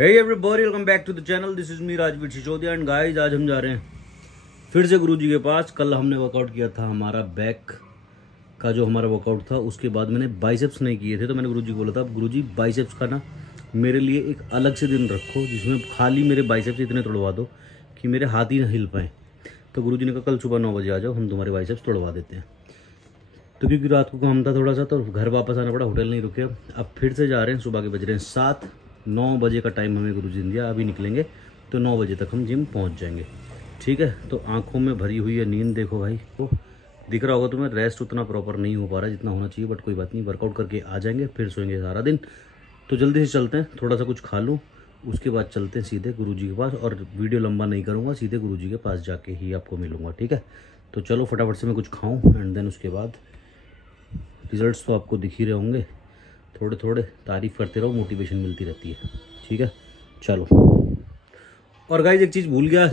Hey everybody, welcome back to the channel. This is me Rajveer Sisodia and guys आज हम जा रहे हैं फिर से गुरुजी के पास। कल हमने वर्कआउट किया था हमारा बैक का जो हमारा वर्कआउट था, उसके बाद मैंने बाइसेप्स नहीं किए थे, तो मैंने गुरुजी को बोला था गुरुजी बाइसेप्स का ना मेरे लिए एक अलग से दिन रखो जिसमें खाली मेरे बाइसेप्स इतने तोड़वा दो कि मेरे हाथ ही ना हिल पाएँ। तो गुरुजी ने कहा कल सुबह 9 बजे आ जाओ, हम तुम्हारे बाइसेप्स तोड़वा देते हैं। तो क्योंकि रात को काम था थोड़ा सा तो घर वापस आना पड़ा, होटल नहीं रुके। अब फिर से जा रहे हैं, सुबह के बज रहे हैं 7। 9 बजे का टाइम हमें गुरुजी ने दिया, अभी निकलेंगे तो 9 बजे तक हम जिम पहुंच जाएंगे। ठीक है, तो आंखों में भरी हुई है नींद, देखो भाई तो दिख रहा होगा तुम्हें। रेस्ट उतना प्रॉपर नहीं हो पा रहा जितना होना चाहिए, बट कोई बात नहीं, वर्कआउट करके आ जाएंगे, फिर सोएंगे सारा दिन। तो जल्दी से चलते हैं, थोड़ा सा कुछ खा लूँ, उसके बाद चलते हैं सीधे गुरुजी के पास। और वीडियो लंबा नहीं करूँगा, सीधे गुरुजी के पास जाके ही आपको मिलूँगा। ठीक है, तो चलो फटाफट से मैं कुछ खाऊँ एंड देन उसके बाद रिजल्ट्स तो आपको दिख ही रहे होंगे। थोड़े थोड़े तारीफ़ करते रहो, मोटिवेशन मिलती रहती है। ठीक है, चलो। और गाइस एक चीज़ भूल गया,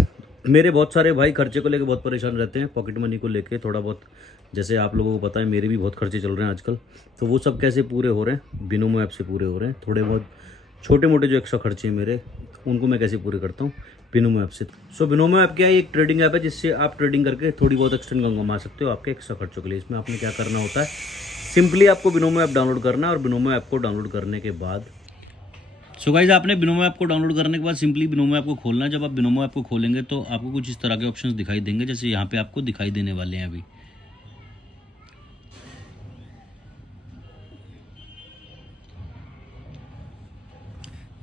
मेरे बहुत सारे भाई खर्चे को लेके बहुत परेशान रहते हैं, पॉकेट मनी को लेके थोड़ा बहुत। जैसे आप लोगों को पता है मेरे भी बहुत खर्चे चल रहे हैं आजकल, तो वो सब कैसे पूरे हो रहे हैं, बिनोमो ऐप से पूरे हो रहे हैं। थोड़े बहुत छोटे मोटे जो एक्स्ट्रा खर्चे हैं मेरे, उनको मैं कैसे पूरे करता हूँ बिनोमो ऐप से। सो बिनोमो ऐप क्या है, एक ट्रेडिंग ऐप है जिससे आप ट्रेडिंग करके थोड़ी बहुत एक्स्ट्रा इनकम कमा सकते हो आपके एक्स्ट्रा खर्चों के लिए। इसमें आपने क्या करना होता है, सिंपली आपको बिनोमो ऐप डाउनलोड करना है। और बिनोमो ऐप को डाउनलोड करने के बाद गाइस आपने बिनोमो ऐप को डाउनलोड करने के बाद सिंपली बिनोमो ऐप को खोलना है। जब आप बिनोमो ऐप को खोलेंगे तो आपको कुछ इस तरह के ऑप्शंस दिखाई देंगे, जैसे यहाँ पे आपको दिखाई देने वाले हैं अभी।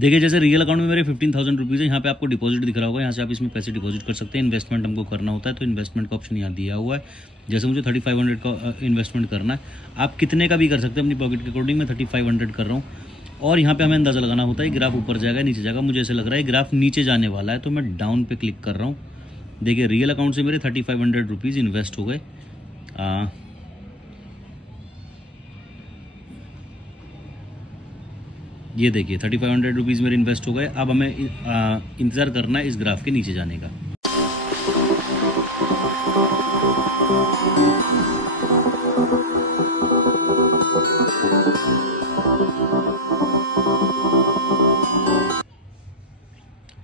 देखिए जैसे रियल अकाउंट में मेरे 15,000 रुपीज़ है, यहाँ पे आपको डिपॉजिट दिख रहा होगा, यहाँ से आप इसमें पैसे डिपॉजिट कर सकते हैं। इन्वेस्टमेंट हमको करना होता है तो इन्वेस्टमेंट का ऑप्शन यहाँ दिया हुआ है। जैसे मुझे 3500 का इन्वेस्टमेंट करना है, आप कितने का भी कर सकते हैं अपनी पॉकेट के अकॉर्डिंग। मैं 3500 कर रहा हूँ। और यहाँ पे हमें अंदाज़ा लगाना होता है ग्राफ ऊपर जाएगा नीचे जाएगा। मुझे ऐसे लग रहा है ग्राफ नीचे जाने वाला है, तो मैं डाउन पे क्लिक कर रहा हूँ। देखिए रियल अकाउंट से मेरे 3500 रुपीज़ इन्वेस्ट हो गए। ये देखिए 3500 रुपीज़ मेरे इन्वेस्ट हो गए। अब हमें इंतज़ार करना है इस ग्राफ के नीचे जाने का।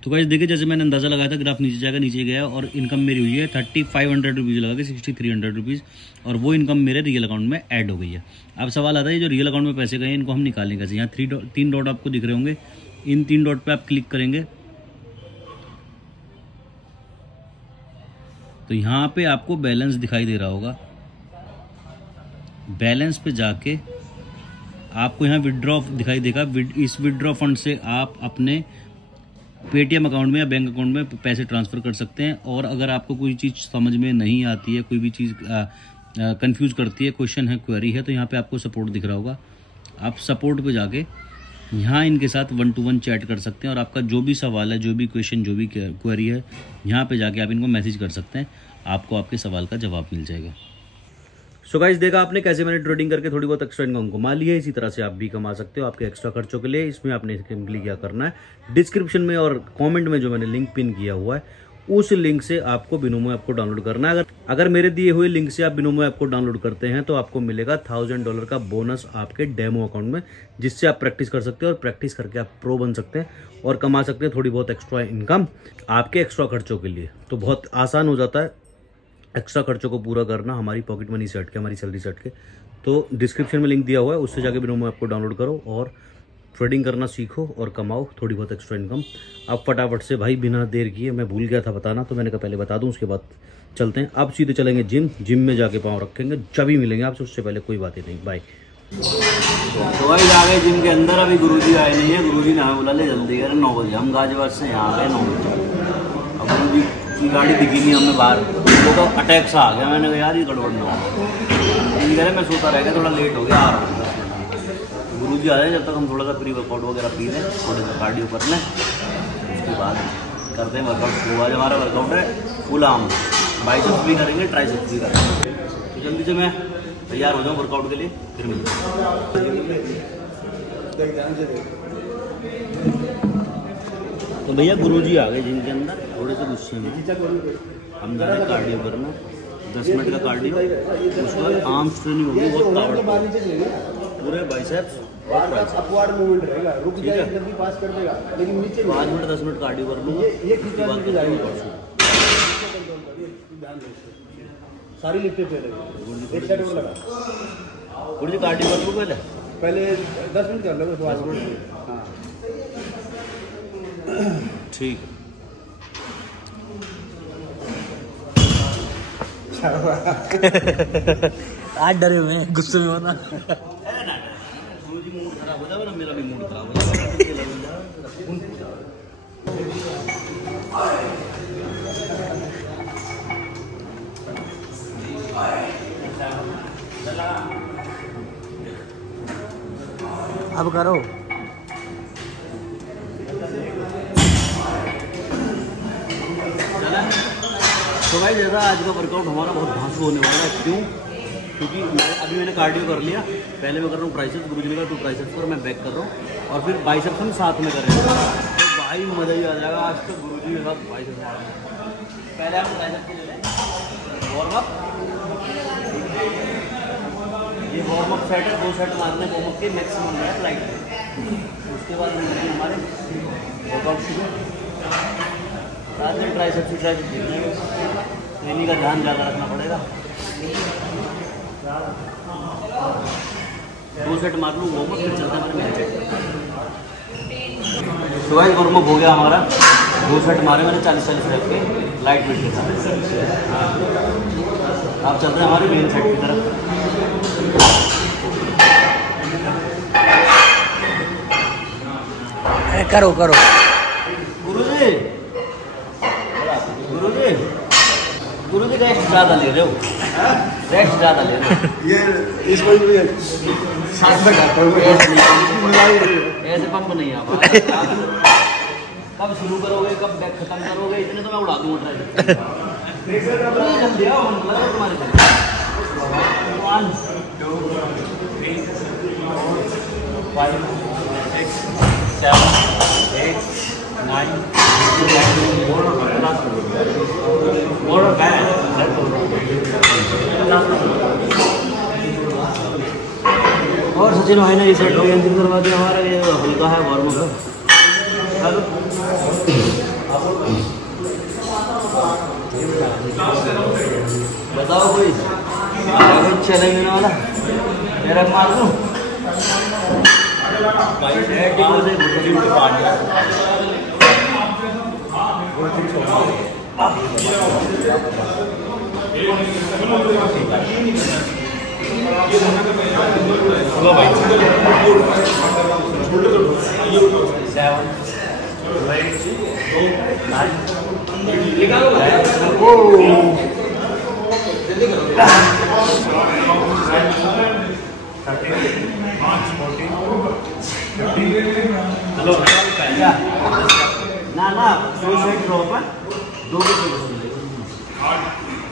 तो गाइस देखिए जैसे मैंने अंदाज़ा लगाया था ग्राफ नीचे जाएगा, नीचे गया और इनकम मेरी हुई है 3500 रुपीज़ लगा के 6300 रुपीज़, और वो इनकम मेरे रियल अकाउंट में ऐड हो गई है। अब सवाल आता है जो रियल अकाउंट में पैसे गए इनको हम निकालें कैसे। यहाँ 3 डॉट आपको दिख रहे होंगे, इन 3 डॉट पे आप क्लिक करेंगे तो यहाँ पे आपको बैलेंस दिखाई दे रहा होगा। बैलेंस पे जाके आपको यहाँ विड्रॉ दिखाई देगा। इस विड्रॉ फंड से आप अपने पेटीएम अकाउंट में या बैंक अकाउंट में पैसे ट्रांसफ़र कर सकते हैं। और अगर आपको कोई चीज़ समझ में नहीं आती है, कोई भी चीज़ कंफ्यूज करती है, क्वेश्चन है, क्वेरी है, तो यहाँ पे आपको सपोर्ट दिख रहा होगा। आप सपोर्ट पे जाके यहाँ इनके साथ 1-to-1 चैट कर सकते हैं। और आपका जो भी सवाल है, जो भी क्वेश्चन, जो भी क्वेरी है, यहाँ पे जाके आप इनको मैसेज कर सकते हैं, आपको आपके सवाल का जवाब मिल जाएगा। सो गाइस देखा आपने कैसे मैंने ट्रेडिंग करके थोड़ी बहुत एक्स्ट्रा इनकम कमा ली है। इसी तरह से आप भी कमा सकते हो आपके एक्स्ट्रा खर्चों के लिए। इसमें आपने सिंपली क्या करना है, डिस्क्रिप्शन में और कमेंट में जो मैंने लिंक पिन किया हुआ है, उस लिंक से आपको बिनोमो ऐप को डाउनलोड करना है। अगर मेरे दिए हुए लिंक से आप बिनोमो ऐप को डाउनलोड करते हैं तो आपको मिलेगा $1000 का बोनस आपके डेमो अकाउंट में, जिससे आप प्रैक्टिस कर सकते हो और प्रैक्टिस करके आप प्रो बन सकते हैं और कमा सकते हैं थोड़ी बहुत एक्स्ट्रा इनकम आपके एक्स्ट्रा खर्चों के लिए। तो बहुत आसान हो जाता है एक्स्ट्रा खर्चों को पूरा करना हमारी पॉकेट मनी से हट के, हमारी सैलरी से हट के। तो डिस्क्रिप्शन में लिंक दिया हुआ है, उससे जाके बिनोमो ऐप को डाउनलोड करो और ट्रेडिंग करना सीखो और कमाओ थोड़ी बहुत एक्स्ट्रा इनकम। अब फटाफट से भाई बिना देर किए, मैं भूल गया था बताना तो मैंने कहा पहले बता दूं, उसके बाद चलते हैं। अब सीधे चलेंगे जिम में जाके पाँव रखेंगे, जब ही मिलेंगे आपसे, उससे पहले कोई बात ही नहीं। बाय। तो भाई आ गए जिम के अंदर, अभी गुरुजी आए नहीं है। गुरुजी ने हमें बोला ले जल्दी कर 9 बजे, हम गाजियाबाद से यहाँ आ गए 9 बजे। अब गुरुजी की गाड़ी दिखी नहीं हमें बाहर, तो अटैक सा आ गया। मैंने कहा यार ये गड़बड़ ना हो, कह रहे मैं सोता रह गया, थोड़ा लेट हो गया, आ रहा हूँ। गुरुजी आ रहे हैं, जब तक हम थोड़ा सा प्री वर्कआउट वगैरह पी लें, थोड़ा सा कार्डियो कर लें, उसके बाद करते हैं वर्कआउट। वो आज हमारा वर्कआउट है फुल आर्म, बाइसेप्स भी करेंगे, ट्राइसेप्स भी करेंगे। तो जल्दी से मैं तैयार हो जाऊँ वर्कआउट के लिए, फिर मिलते। तो भैया गुरुजी आ गए जिम के अंदर, थोड़े से गुस्से में। हम जा रहे हैं कार्डियो करना, 10 मिनट का कार्डियो, उसके बाद आर्म्स ट्रेनिंग होगी बहुत ताबड़तोड़, पूरे बाइसेप्स अपवार्ड मूवमेंट रहेगा, रुक जाएगा जब भी पास कर देगा, लेकिन नीचे 5 मिनट 10 मिनट कार्डियो कर लूँगा। ये खींचा नीचे जाएगा। सारी लिफ्टें पे रहेगी, एक साइड वो लगा थोड़ी सी कार्डियो कर लूँ पहले 10 मिनट कर लो, 5 मिनट। हाँ ठीक आज डरे हुए हैं, गुस्से में होना। मूड खराब हो जाएगा ना, मेरा भी मूड खराब हो जाएगा। अब करो। तो भाई जैसा आज का वर्कआउट हमारा बहुत धांसू होने वाला है। क्यों? क्योंकि अभी मैंने कार्डियो कर लिया, पहले मैं कर रहा हूँ ट्राइसेप्स, गुरुजी ने कहा 2 ट्राइसेप्स पर, मैं बैक कर रहा हूँ, और फिर बाइसेप्स हम साथ में कर रहे हैं। तो भाई मजा ही आ जाएगा आज तक गुरुजी के साथ बाइसेप्स मारना। पहले आप ट्राइसेप्स ले लें, वार्म अप। ये वार्म अप सेट है, 2 सेट मारने वार्म अप के मैक्सिमम है लाइट। उसके बाद हमारे वर्कआउट शुरू, साथ में ट्राइसेप्स ट्रेनिंग का ध्यान ज़्यादा रखना पड़ेगा। 2 सेट मार लूँ वार्म अप, फिर चलते हमारे मेन सेट। तो भाई वार्म अप हो गया हमारा, 2 सेट मारे मैंने 40-40 रेप के लाइट वेट के साथ। आप चलते हैं हमारे मेन सेट की तरफ। करो करो गुरुजी रेस्ट ज़्यादा ले रहे हो, रेस्ट ज़्यादा ले रहे हो। ये इसको भी साथ में करता हूँ, ऐसे पंप नहीं आप कब शुरू करोगे, कब बैक खत्म करोगे, इतने तो मैं उड़ा दूँ ट्राई। जल्दी आओ, तुम्हारे 1 2 3 4 5 6 7 8 9 और सचिन भाई ने रिसेट कैंसिल करवा दिया हमारा। ये हल्का है वार्म अप। हेलो बताओ कोई चैलेंज लेने वाला, मेरा मार दूँ हेलो ना 2 सेट ड्रॉप है, 2 के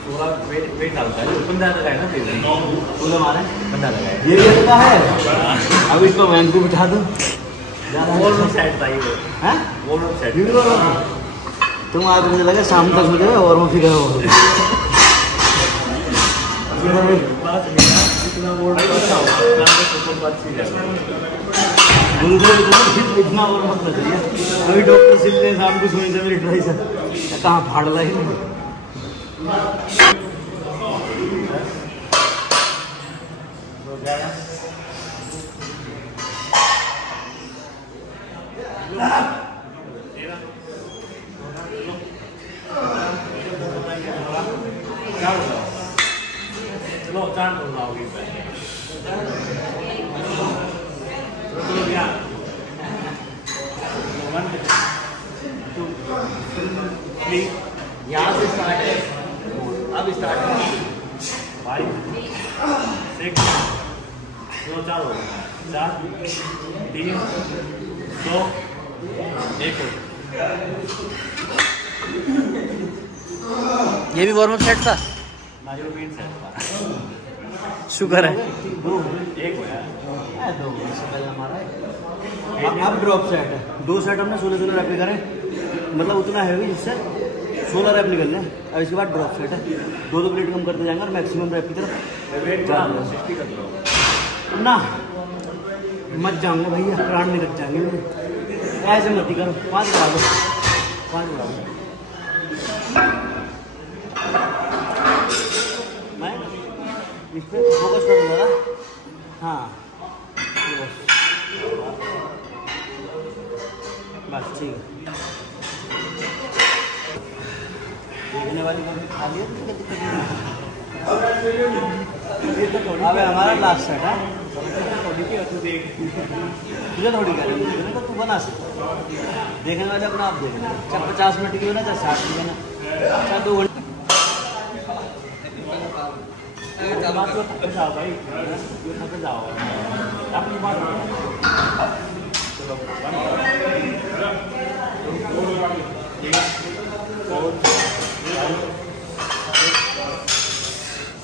थोड़ा वेट डालता है, बंदा लगाए ना फिर तूने मारे बंदा लगाए। ये लगता है अब इसको वैन को बिठा दो, वॉल सेट चाहिए वो हैं, वॉल सेट तुम आज मुझे लगा शाम तक मुझे और मैं फिर इतना और मत चाहिए। अभी डॉक्टर सिल ने शाम को सुनी था मेरी ट्राई से, कहाँ फाड़ ला ही नहीं। चलो चार लाओगे यहाँ से स्टार्ट है, अब स्टार्ट है 5 6 चलो 4 हो 4 3 2 1। ये भी वार्म अप सेट था, मेन सेट शुक्र है। 2 1 हो यार, 2 हमारा अब ड्रॉप सेट है। 2 सेट हमने 16 रैप करे, मतलब उतना हैवी जिससे 16 रैप निकल रहे हैं। अब इसके बाद ड्रॉप सेट है, 2 प्लेट कम करते जाएंगे और मैक्सिमम रैप की तरफ ना मत जाऊंगा भैया, प्राण निकल जाएंगे मेरे। ऐसे मत ही करो, 5 बढ़ा दो, 5 बढ़ा दो। मैं इस पे फोकस करूँगा। हाँ बस ठीक है। देखने वाली कभी खा लिया तो दिक्कत नहीं। अब हमारा लास्ट सेट है। तुझे थोड़ी कह रहे हैं तो तू बना सकता, देखने वाले अपना आप देख, चाहे 50 मिनट की हो ना, चाहे 60 की हो ना, चाहे 2 घंटे। जाओ भाई, जाओ अपनी बात। चलो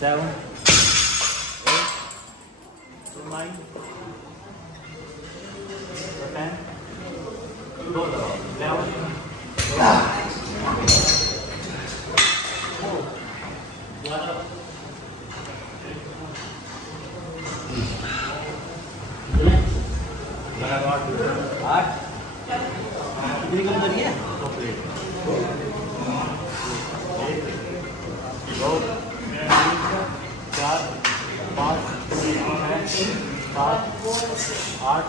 7 9 10 8 कितनी कम करिए? 2 4 5 6 7 8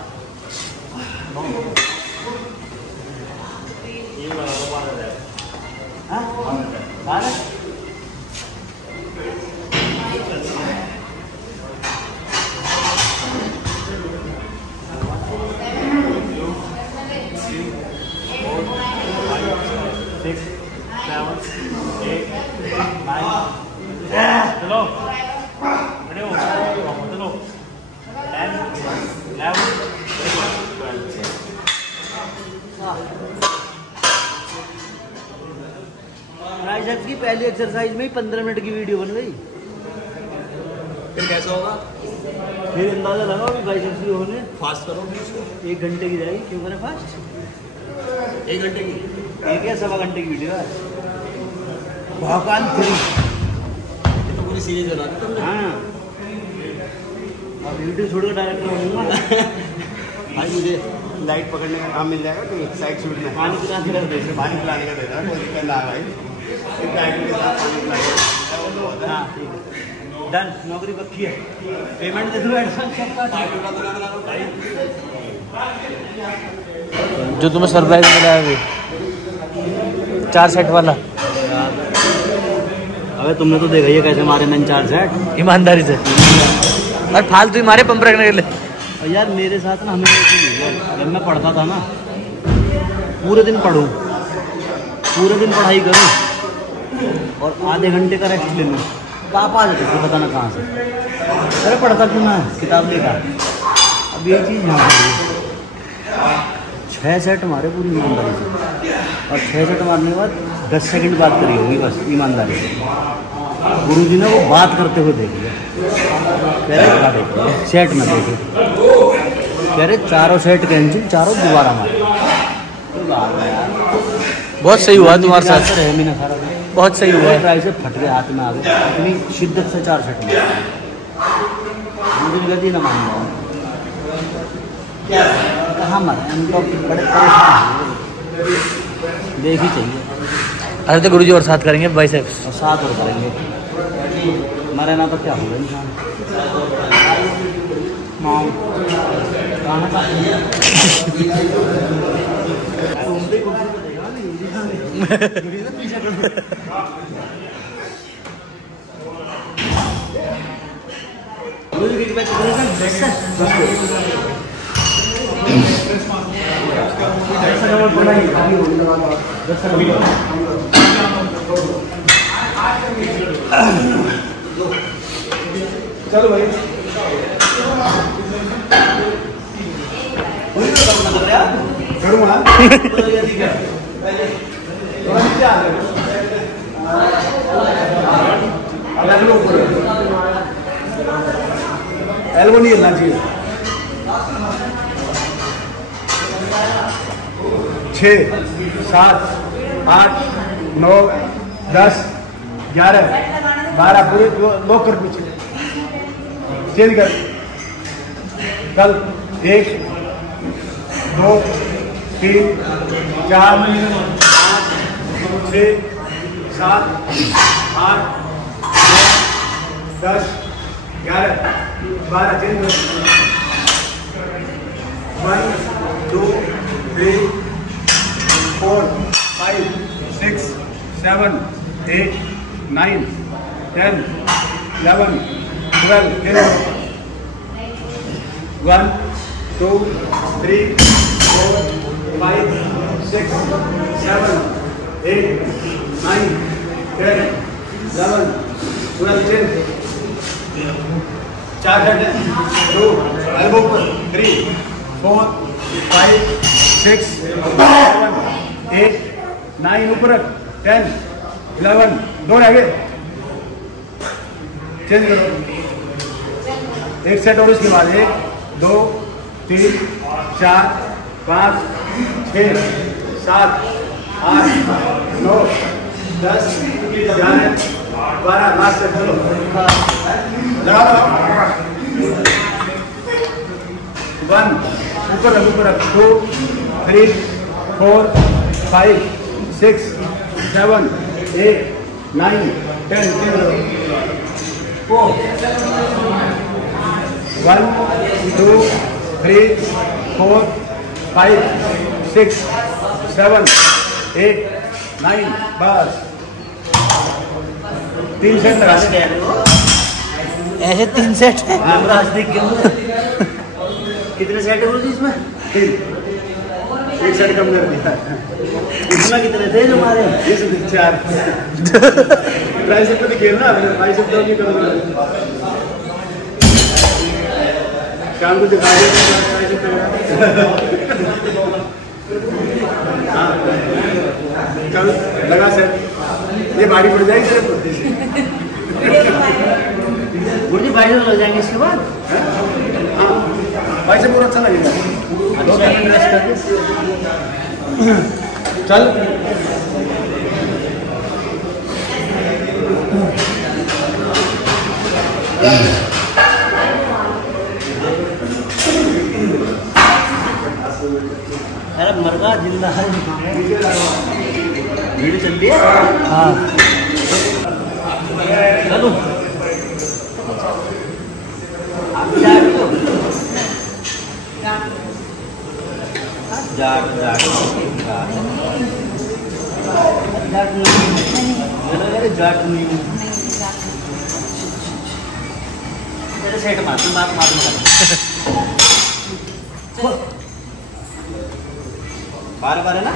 9 ये वाला 12 है। हाँ 12 6 7 8 9 चलो बड़े हो चलो 10 11 12 की पहली एक्सरसाइज में ही 15 मिनट की वीडियो बन गई। फिर कैसा होगा? फिर अंदाजा लगाओ कि बाइसेप्स भी होने। फास्ट करो फिर इसको। 1 घंटे की जाएगी। क्यों करें फास्ट? 1 घंटे की? 1 या 1.25 घंटे की वीडियो है। भौकाल 3 तो पूरी सीरीज बना दी तुमने। हाँ अब वीडियो छोड़कर डायरेक्टर बनूंगा। भाई मुझे लाइट पकड़ने का काम मिल जाएगा तो एक साइड शूट में पानी पिला के रख दे। पानी पिलाने का देना, कोई दिक्कत ना भाई। एक गाइड के साथ पानी पिलाएगा। हाँ ठीक है, डन। नौकरी पक्की है। पेमेंट दे दो एडवांस सबका। जो तुम्हें सरप्राइज मिला है अभी 4 सेट वाला। अबे तुमने तो देखा ये कैसे मारे मैंने 4 सेट ईमानदारी से। और फालतू ही मारे पंप रखने के लिए। और यार मेरे साथ ना हमेशा जब मैं पढ़ता था ना, पूरे दिन पढ़ूँ, पूरे दिन पढ़ाई करूँ और आधे घंटे का रेस्ट ले लूँ, पाप आ जाते थे पता ना कहाँ से। अरे पढ़ता क्यों ना, किताब लेकर। अब ये चीज़ यहाँ पर 6 सेट मारे पूरी ईमानदारी से, और 6 सेट मारने के बाद 10 सेकंड बात करी होगी बस ईमानदारी से। गुरुजी ने वो बात करते हुए देख लिया, कह रहे सेट में देखे, कह रहे चारों सेट कैंसिल, चारों दोबारा मारे। बहुत सही हुआ तुम्हारे साथ। रहमी ना सारा बहुत सही हुआ। ट्राई से फट गया, हाथ में आ गया, इतनी शिद्दत से 4 सेट मारे। मुझे गलती ना मान जाओ, कहाँ मारे हम तो बड़े परेशान। देख ही चाहिए। अरे तो गुरुजी और साथ करेंगे बाइसेप्स। और 7 और करेंगे, मरे ना तो क्या होगा इंसान। चलो भाई करूँगा। एल्बो नहीं हिलना चाहिए। 6 7 8 9 10 11 12 पूरे लॉक कर पीछे चेंज कर। कल 1 2 3 4 5 6 7 8 9 10 11 12 चेंज 1 2 3 4 5 6 7 8 9 10 11 12 1 2 3 4 5 6 7 8 9 10 11 12 4 2 elbow पर 3 4 5 6 7 8 9 ऊपर 10 11 2 आगे चेंज करो। एक सेट और इसके बाद 1 2 3 4 5 6 7 8 9 10 11 12 लास्ट सेट चलो लगा लो 1 ऊपर 2 3 4 5 6 7 8 9 10 4 1 2 3 4 5 6 7 8 9 बस 3 सेट लगा दे। ऐसे 3 सेट है। कितने सेट है बोलो इसमें? 3 एक सेट कम कर दिया। इसमें कितने थे जो हमारे? ये से 4 ट्राइसेप पे खेलना बाइसेप तो नहीं करोगे। शाम को दिखा दे ट्राइसेप पे। हाँ चल लगा सेट। ये भारी पड़ जाएगी सिर्फ गुरुजी बाइसेप लग जाएंगे इसके बाद। हाँ बाइसेप पूरा अच्छा लगेगा। चल अरे मरगा जिंदा है भीड़ चल रही है। हाँ चलो जाट नहीं मेरे सेट मार बार बार है ना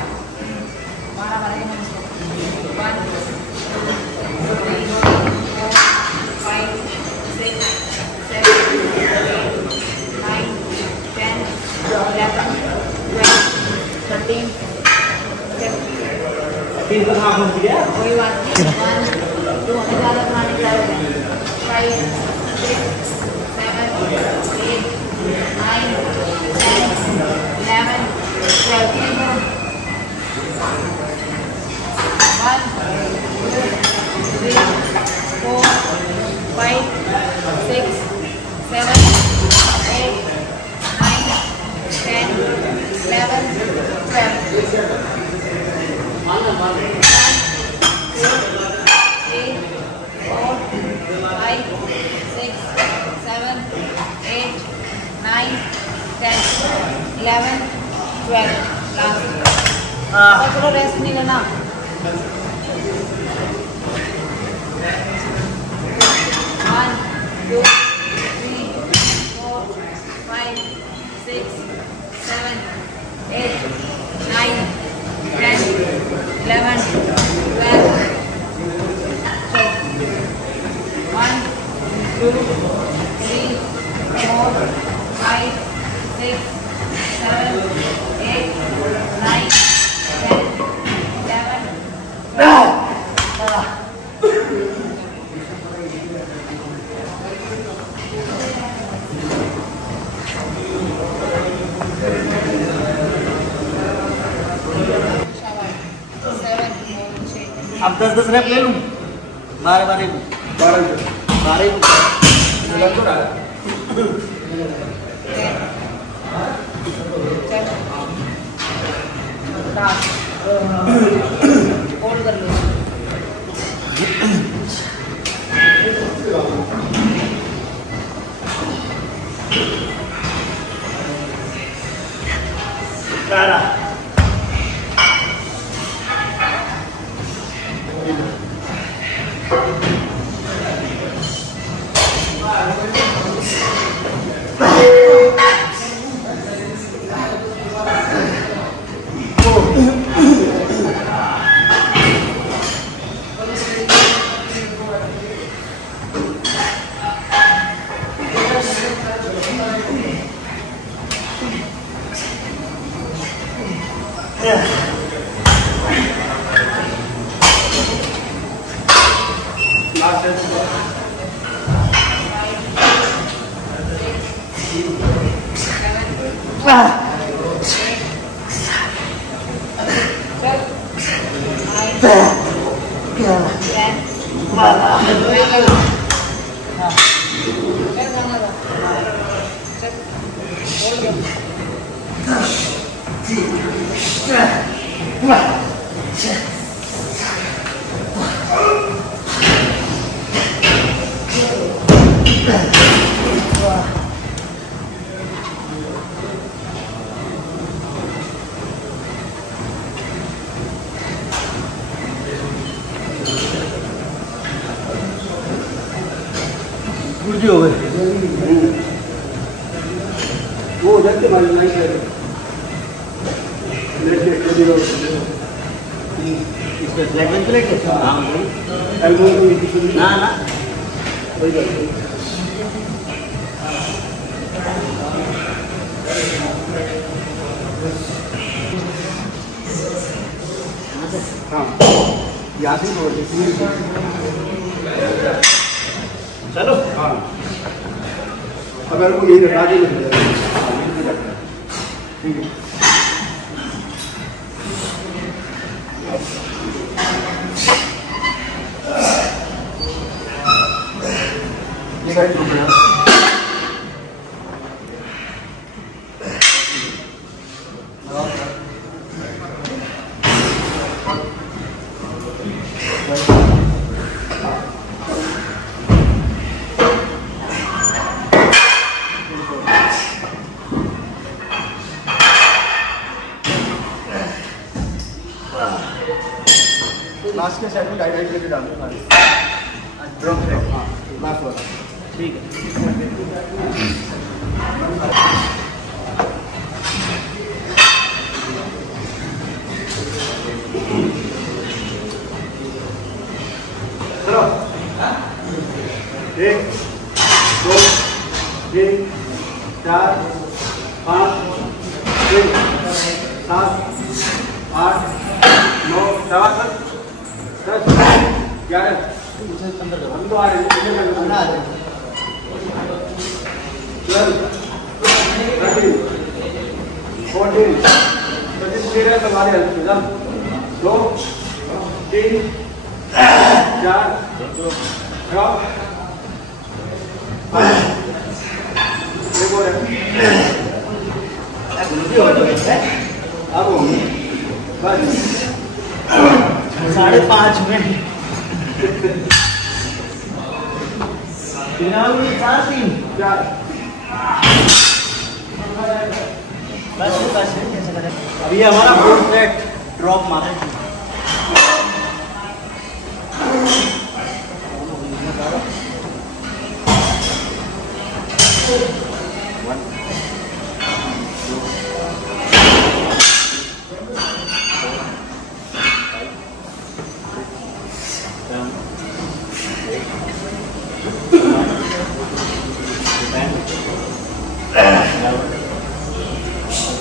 3 को हाफ हो गया कोई बात नहीं 1 2 हमें ज़्यादा खाने का है 5 6 7 8 9 10 11 12 1 2 3 4 5 6 7 8 9 10 11 12 1 2 3 4 5 6 7 8 9 10 11 12 लास्ट चलो रेस्ट नहीं लेना 1 2 3 4 5 6 7 8 9 10 11 12 1 2 3 4 5 6 7 8 9 10 11 अब 10-10 रैप ले लूं 12 12 होल्ड कर लो। गुर्जी हो गए वो हो जाते हमारी नाइट इसमें फ्लैट में प्लेट है। हाँ ना ना वही बात। हाँ यहाँ से चलो। हाँ अगर वो यही रखा दे ठीक है। ये गाड़ी रुक गया। लास्ट के साइड में डाइट लेके डाल दो सारी ड्रॉप है। हाँ लास्ट वाला ठीक है। चलो 1 2 3 4 5 6 7 8 9 10 11 हम तो आ रहे हैं 12 13 14 23 तुम्हारे हेल्प से 2 3 4 अब 5:30 में 4 बस कैसे करें। अभी हमारा फुल फ्लैट ड्रॉप मारे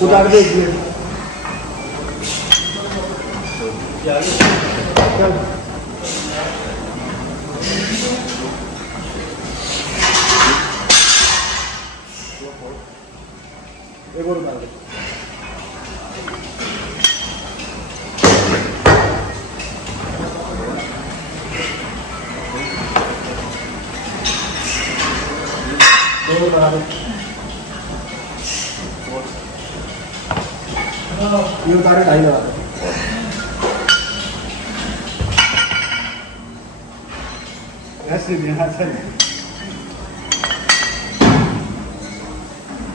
उतार दीजिए। एक और उतार दो। ये उतारे 2.5 लगा दो। से दिया चल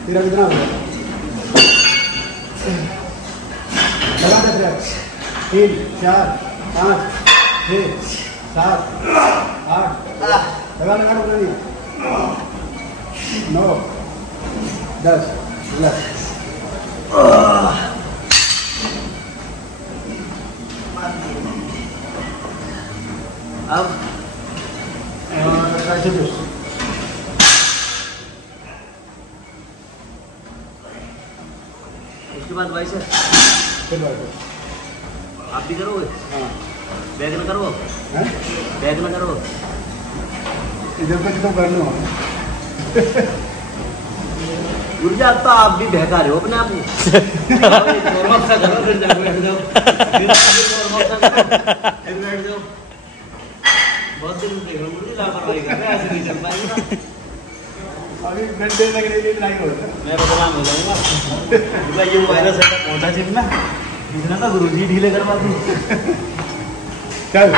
तेरा कितना हो गया लगा दे तेरा 3 4 5 6 7 8 लगा बोला नहीं 9 10 अब उसके बाद भाई सर आप भी करोगे? हाँ बैग में करो, बैग में करो इधर पे तो कर लो ऊर्जा तो आप भी बहका रहे हो अपने आप को करो फिर जाओ बैठ जाओ फिर बैठ जाओ बहुत दिन देख रहा मुझे लापरवाही कर रहे ऐसे नहीं चल पाएगा अभी घंटे लगने के लिए नहीं होता मैं बदनाम हो जाऊंगा ये वायरस सेटअप पहुंचा जितना इतना तो गुरुजी ढीले करवा दी चल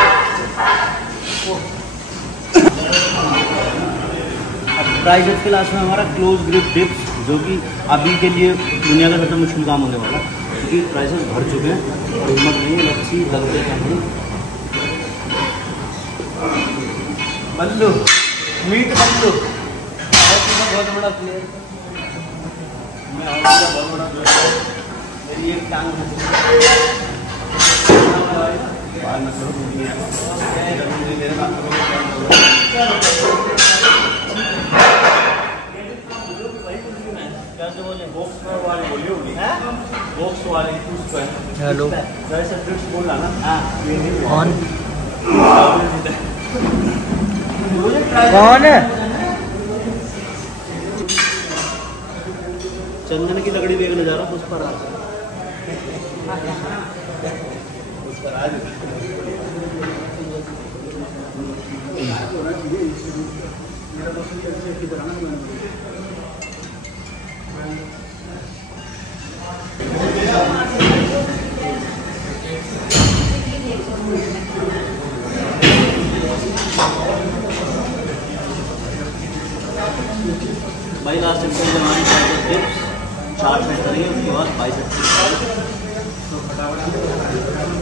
प्राइवेट क्लास में हमारा क्लोज ग्रिप डिप्स जो कि अभी के लिए दुनिया का सबसे मुश्किल काम होने वाला क्योंकि प्राइसेस भर चुके हैं और हिम्मत नहीं है लच्छी लगते हैं नहीं बल्लू मीट बल्लू बहुत बड़ा प्लेयर मैं बहुत बड़ा प्लेयर मेरी एक टांग कैसे बोले बॉक्स वाली बोली होगी बॉक्स वाली हेलो जैसे ट्रिक्स बोला ना हाँ कौन कौन है चंदन की लकड़ी बेचने जा रहा हूँ उस पर आज भाई लास्ट टाइम जमाने टिप्स 4 सेट करेंगे उसके बाद 22 तो फटाफट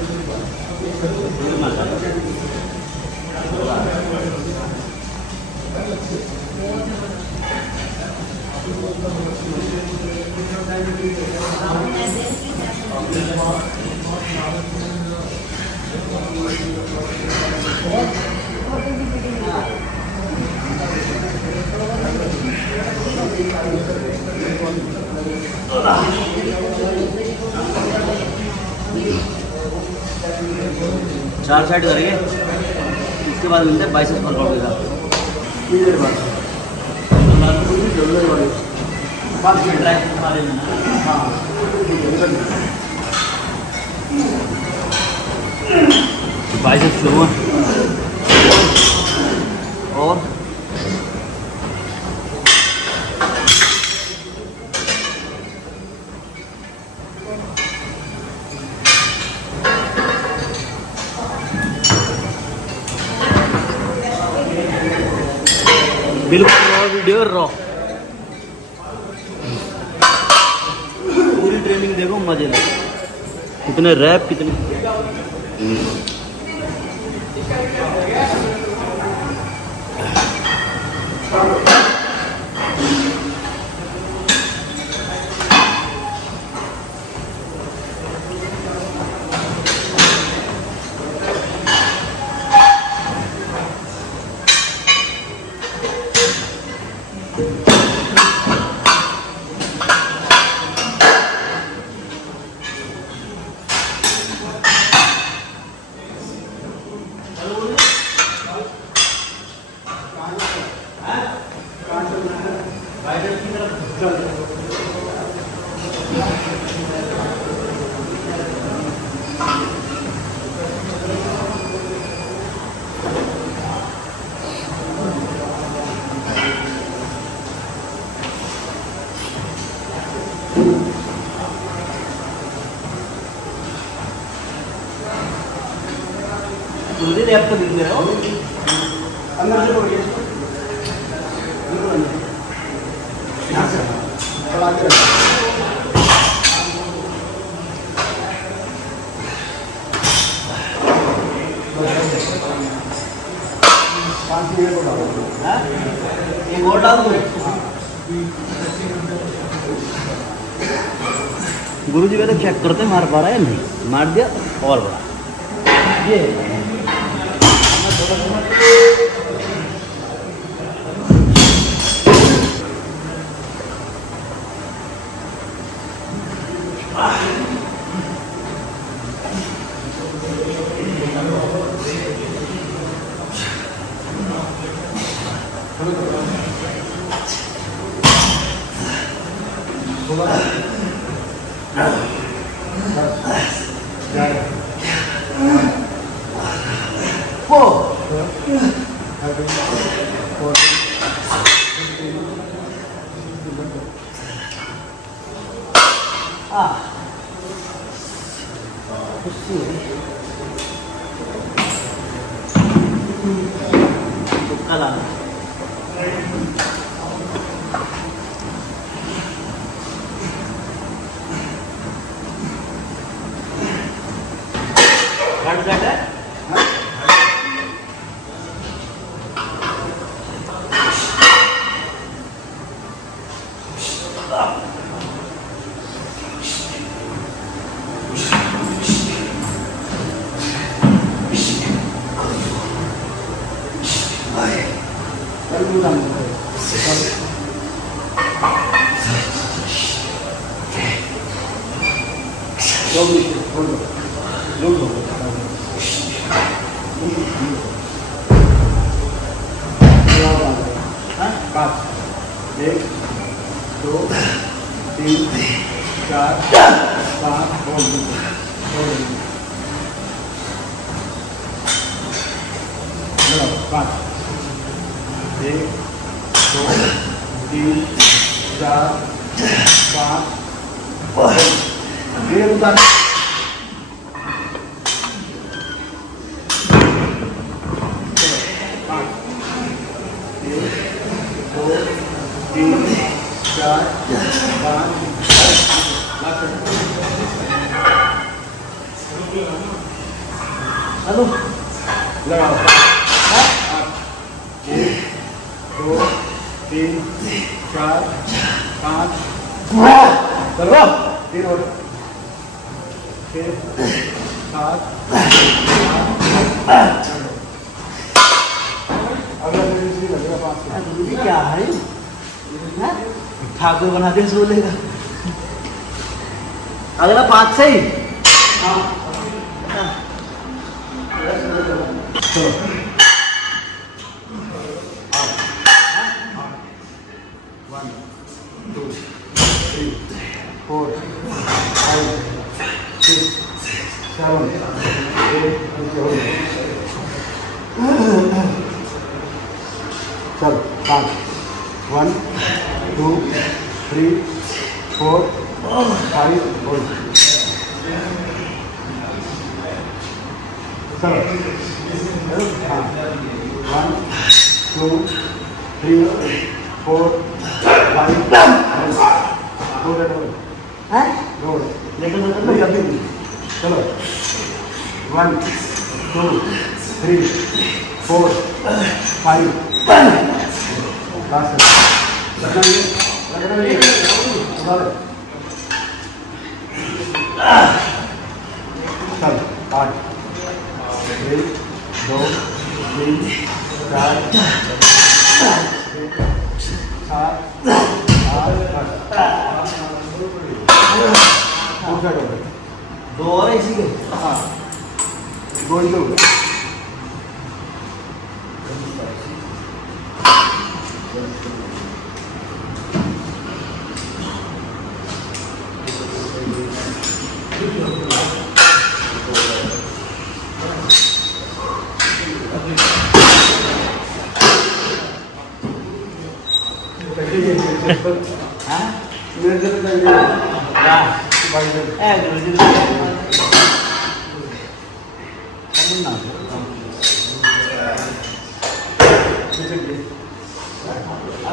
चार साइड करेंगे इसके बाद मिलते हैं 22 वर्कआउट के साथ 22 शुरू और बिल्कुल रॉ वीडियो रॉ पूरी ट्रेनिंग देखो मजे ले कितने रैप कितने रैप तो दिख रहा है अंदर से पकड़िए यहाँ से चला के रखिए। एक और डाल दो। गुरु जी पहले चेक करते मार पा रहा है नहीं, मार दिया और बड़ा ये क्या है ठाकुर बना दे सो लेगा अगला 5 से ही चलो 1 2 3 4 5 6 7 8 चलो 5 1 2 3 4 5 चलो 1 2 3 4 5 चलो 1 2 3 4 5 चल 8 1 2 3 4 7 2 और इसी के हाँ 2 ही तो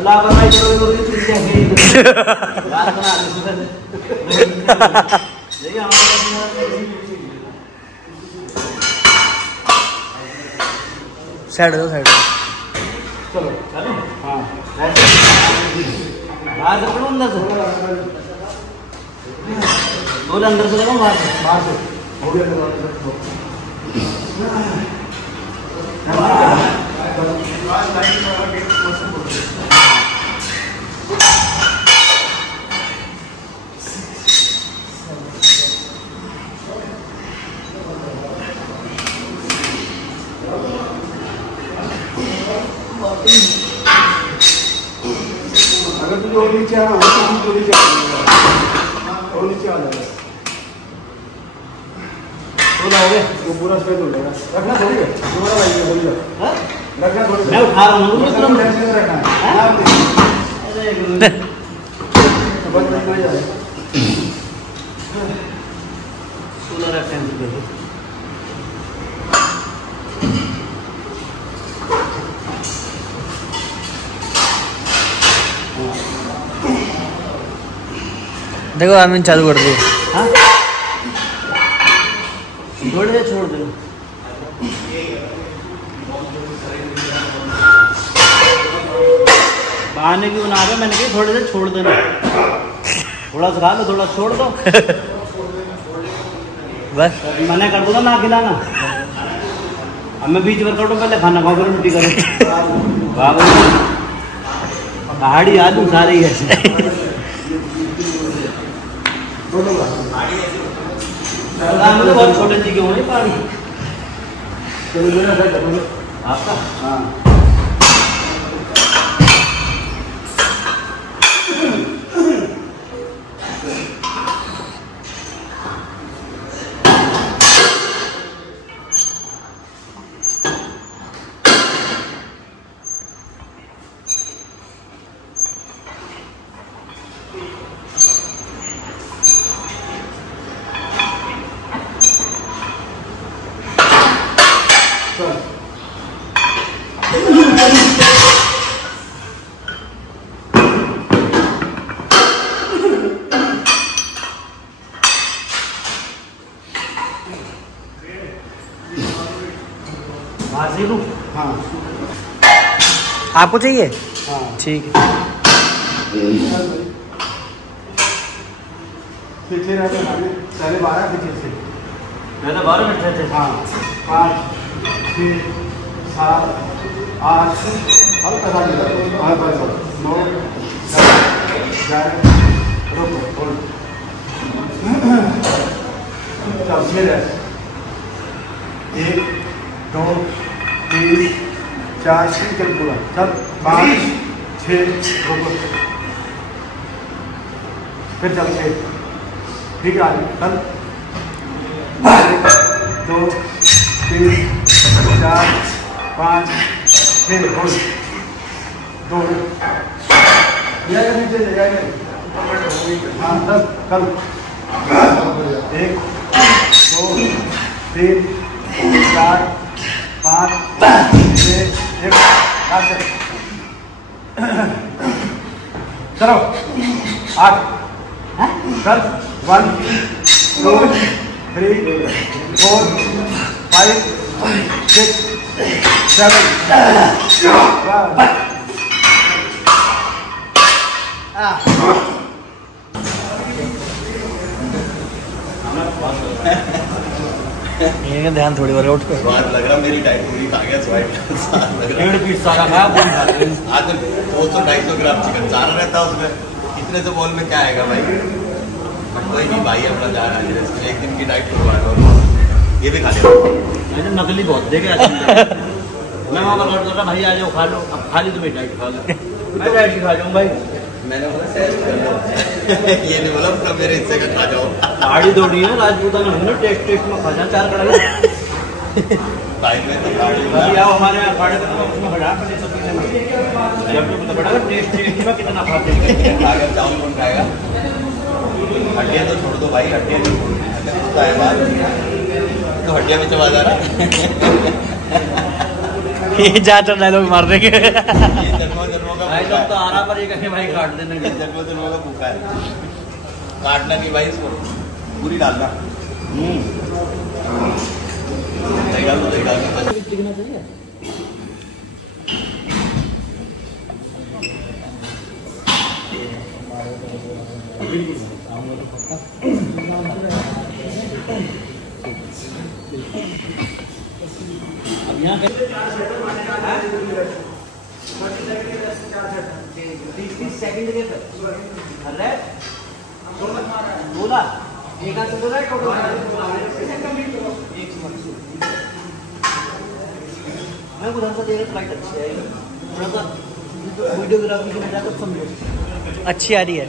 लापरवाही करोगे तो चीज़ है बात बना दे सुबह देखिए हमारे साइड दो साइड चलो चलो हाँ बाहर से पकड़ो अंदर से बोले अंदर से लगाओ बाहर से हो गया अगर तुझे और नीचे आना हो तो नीचे आ जाएगा और नीचे आ जाएगा तो लाओगे वो पूरा स्पेस हो जाएगा रखना थोड़ी है दोबारा लाइए बोलिए रखना थोड़ी मैं उठा रहा हूँ एकदम टेंशन में रखना है बस नहीं जाए सोलर टेंशन दे दो देखो आमीन चालू कर दिए। हाँ छोड़ दे बहाने की बना रहे मैंने कही थोड़ी देर छोड़ देना थोड़ा सा खा लो थोड़ा छोड़ दो बस मना कर दूंगा ना खिलाना अब मैं बीच वर्कआउट पहले खाना खाओ फिर रोटी करो बाबू पहाड़ी आलू सारे ही ऐसे बहुत छोटे जी के होने पहाड़ी आपका हाँ हाँ आपको चाहिए हाँ ठीक है पीछे रहते हैं पहले 12 पीछे से मैं तो 12 मिनट रहते हाँ 5 6 7 8 हल्का सा 9 10 11 रुको चल 6 1 2 3 4 चल पूरा चल 5 6 रुको फिर चल 6 ठीक है आगे चल 1 2 3 4 5 6 होल्ड 2 नीचे जाएगा हाँ चल कल 1 2 3 4 5 6 1 चलो 8 चल 1 2 3 4 5 6 7 ये ध्यान थोड़ी बार उठ कर स्वाद लग रहा मेरी डाइट पूरी खा गया स्वाद लग रहा 1.5 पीस सारा खाया पूरी खा लिया। आज 200-250 ग्राम चिकन सारा रहता है उसमें इतने से बॉल में क्या आएगा भाई बट कोई नहीं भाई अपना जा रहा है एक दिन की डाइट करवा लो ये भी खा लिया मैंने नकली बहुत देखे मैं वहाँ पर कर रहा भाई आ जाओ खा लो अब खाली तो मैं डाइट खा लो मैं डाइट खा जाऊँ भाई मैंने बोला टेस्ट कर लो ये नहीं बोला कब मेरे हिस्से का खा जाओ गाड़ी दौड़ी है राजपूता में टेस्ट में खा जाए 4 कड़ाई भाई मैं तो गाड़ी अभी आओ हमारे यहाँ खाड़े तो उसमें बढ़ा कर जब तो पता पड़ा टेस्ट में कितना खाते हैं अगर चावल कौन खाएगा हड्डियाँ तो छोड़ दो भाई हड्डियाँ नहीं छोड़ तो हड्डियाँ में चबा जा रहा ये ज्यादा डायलॉग मार देंगे। ये जन्मों जन्मों का भाई भूखा लोग तो है। आ रहा पर ये कहे भाई काट देने ये जन्मों जन्मों का भूखा है। काटना नहीं भाई इसको, पूरी डालना। दही डाल दो, दही डाल दो। दिखना चाहिए। अब यहाँ 30 सेकंड के बोला एक हाथ से बोला मैं उधर से देख फ्लाइट अच्छी है, थोड़ा सा वीडियोग्राफी की वजह से समझो अच्छी आ रही है।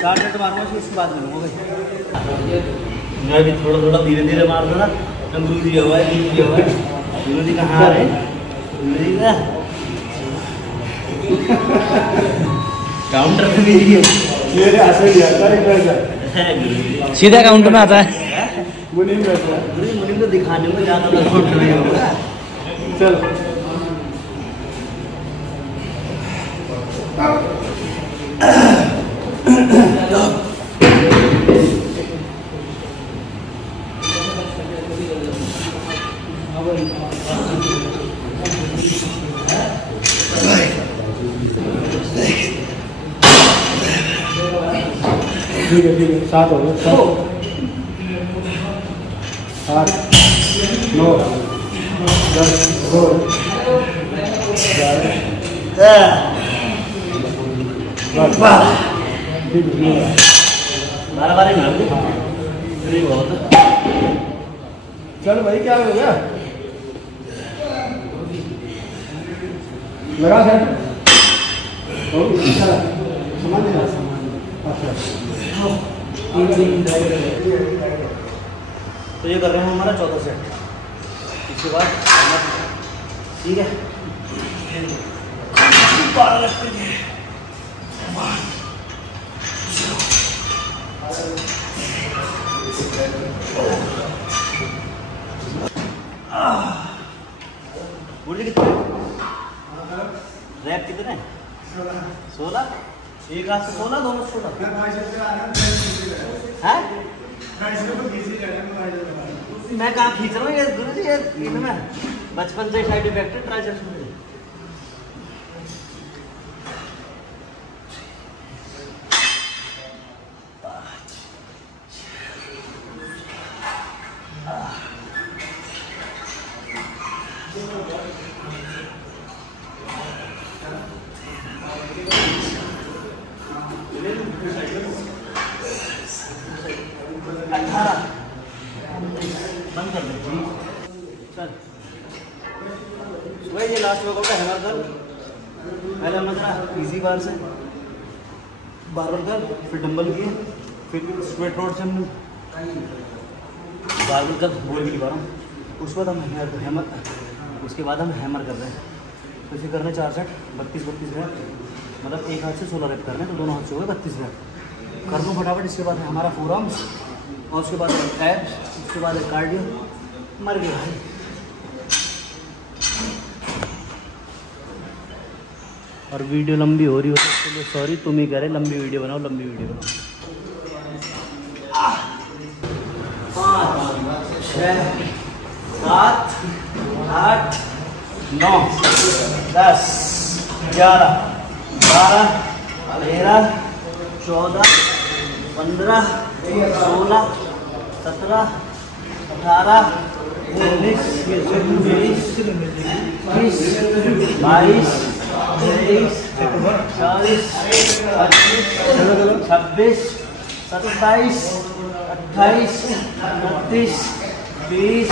चार सेट मारूंगा उसके बाद मिलूंगा भाई। मैं भी थोड़ा थोड़ा धीरे धीरे मार दूंगा। गुरु जी हुआ है, गुरु जी कहाँ आ रहे हैं? काउंटर पे भी ये ऐसे ही आता है, सीधा काउंटर में आता है। वो नहीं करता। मुझे तो दिखाने में ज़्यादा काउंटर में होगा। चल ठीक है 7 हो गए। 8 9 10 बार बहुत चल भाई क्या हो गया? लगा सेट सामान देना। अच्छा तो ये कर रहे हैं हमारा 14 सेट। इसके बाद ठीक है 12 रखते हैं। रैप कितने? 16। एक हाथ से 16, दोनों 16 है। मैं कहाँ खींच रहा हूँ ये गुरु जी, ये में बचपन से साइड इफेक्ट ट्राइसेप्स में। बंद कर दे चल। वही ये लास्ट वर्कआउट है हैमर कर। पहले हमने करा इजी बार से बार कर, फिर डंबल किए, फिर स्वेट रोड से हमने बार कर बोल की बार। उसके बाद हम हैमर, उसके बाद हम हैमर कर रहे हैं। तो इसे करने 4 सेट 32 रैप, मतलब एक हाथ से 16 रैप कर रहे हैं, तो दोनों हाथ से हो गए 32 रैप। कर दो फटाफट। इसके बाद है हमारा फोर आर्म्स, और उसके बाद एब्स, उसके बाद कार्डियो। मर गया भाई। और वीडियो लंबी हो रही हो तो उसके लिए सॉरी, तुम ही कह रहे लंबी वीडियो बनाओ, लंबी वीडियो बनाओ। 5 6 7 8 9 10 11 12 13 14 15 16 17 18 19 20 21 22 23 24 25 26 27, 28, 29, 30,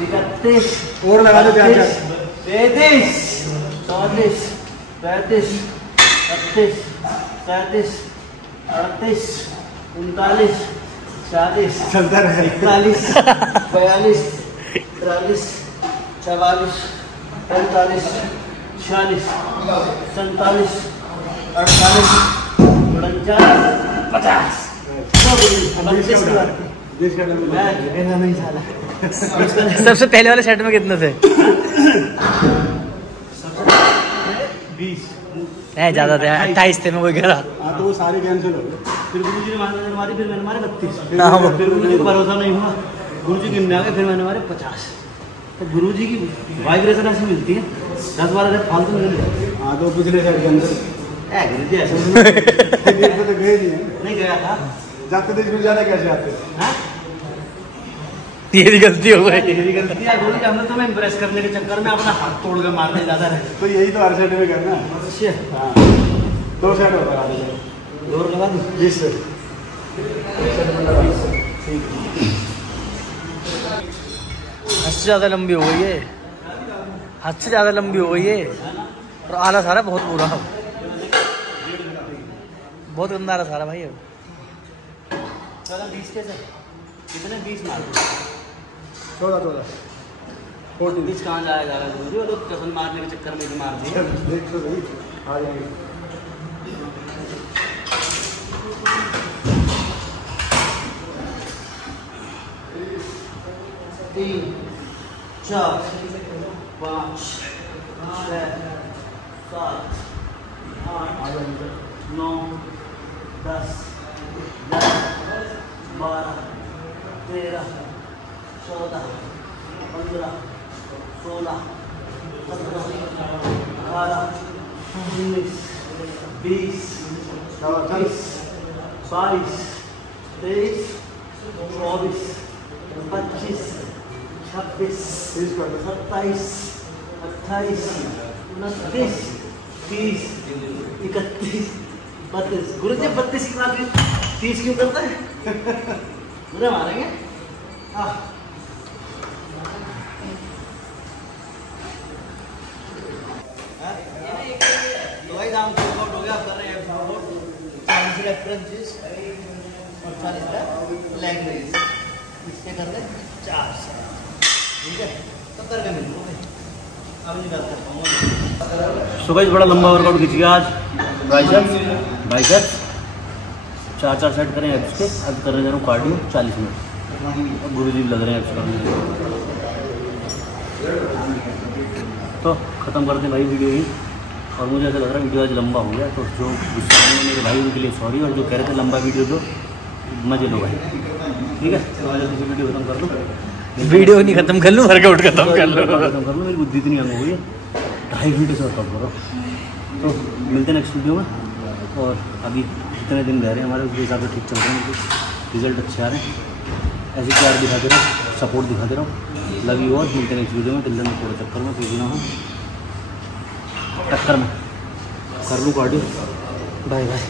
31, और लगा दो 4-4, 33, 34, 35, 36, 37, 38, 39, 40, चलता रहे 41, 42, 43, 44, 45, 46, 47, 48, 49, 50। सबसे पहले वाले सेट में कितने थे? 20। नहीं ज्यादा थे, 28 थे, मैं वही कह रहा। हाँ तो वो सारे कैंसिल हो गए। फिर गुरुजी ने मारी, फिर मैंने मारे 32। हाँ, वो। फिर गुरुजी को भरोसा नहीं हुआ, गुरुजी गिनने आ गए, फिर मैंने मारे 50। तो गुरुजी की वाइब्रेशन ऐसी मिलती है, 10-12 फालतू मिल जाती है। हाँ तो पिछले साइड के अंदर गुरुजी ऐसे तो गए नहीं है, नहीं गया था। जाते देश में जाने कैसे आते? हाँ? तेरी गलती हो गई। मेरी गलती है गुरुजी, हमने तुम्हें इम्प्रेस करने के चक्कर में अपना हाथ तोड़ के मारने ज्यादा रहे। तो यही तो हर साइड में करना। हाँ 2 साइड होता है, जोर लगा दो 20 से। हद से ज्यादा लंबी हो गई है, हद से ज्यादा लंबी हो गई है। और आला सारा बहुत बुरा, बहुत गंदा आला सारा भाई। अब चलो 20 के से कितने 20 मार 14 20 कहाँ जाया जा रहा है गुरुजी? वो तो कसम मारने के चक्कर में भी मार दिए। देख तो सही आ जाएंगे। 3, 4, 5, 6, 7, 8, 9, 10, 12, 13, 14, 15, 16, 17, 18, 19, 20, 21, 22, 23, 24, 25, 26, 27, 28, 29, 30, 31, 32। गुरुजी 32 की बात 30 क्यों करता है? मुझे मारेंगे। तो भाई दाम वर्कआउट हो गया, आप कर रहे हैं 40 रेफरेंसेस और 40 का लेग रेज। इसके कर ले 4 ठीक है, तो करके मिलूंगा अब नहीं कर सकता। सो गाइस बड़ा लंबा वर्कआउट खींच गया आज। बाइसेप्स 4 सेट करें एब्स के। आज कर रहे हैं कार्डियो 40 मिनट। अब गुरुजी भी लग रहे हैं एब्स करने। तो ख़त्म करते हैं भाई वीडियो ही। और मुझे ऐसा लग रहा है वीडियो आज लंबा हो गया, तो जो गुस्सा में मेरे भाई उनके लिए सॉरी। और जो कह रहे थे लंबा वीडियो दो, मजे लो भाई, ठीक है। तो आज जल्दी से वीडियो खत्म कर लो। वीडियो नहीं खत्म कर लूँ, वर्कआउट खत्म कर लो। खत्म कर लो, मेरी बुद्धि इतनी अंग हो गई है। 2.5 घंटे से वर्कआउट करो। तो मिलते हैं नेक्स्ट वीडियो में। और अभी जितने दिन रह रहे हैं हमारे उसके हिसाब से ठीक चल रहे हैं, रिजल्ट अच्छे आ रहे हैं। ऐसे प्यार दिखाते रहो, सपोर्ट दिखाते रहो। लव यू और मिलते हैं नेक्स्ट वीडियो में। टिल में थोड़े चक्कर में कोई ना हो, टक्कर में कर लूँ कार्डियो। Bye bye.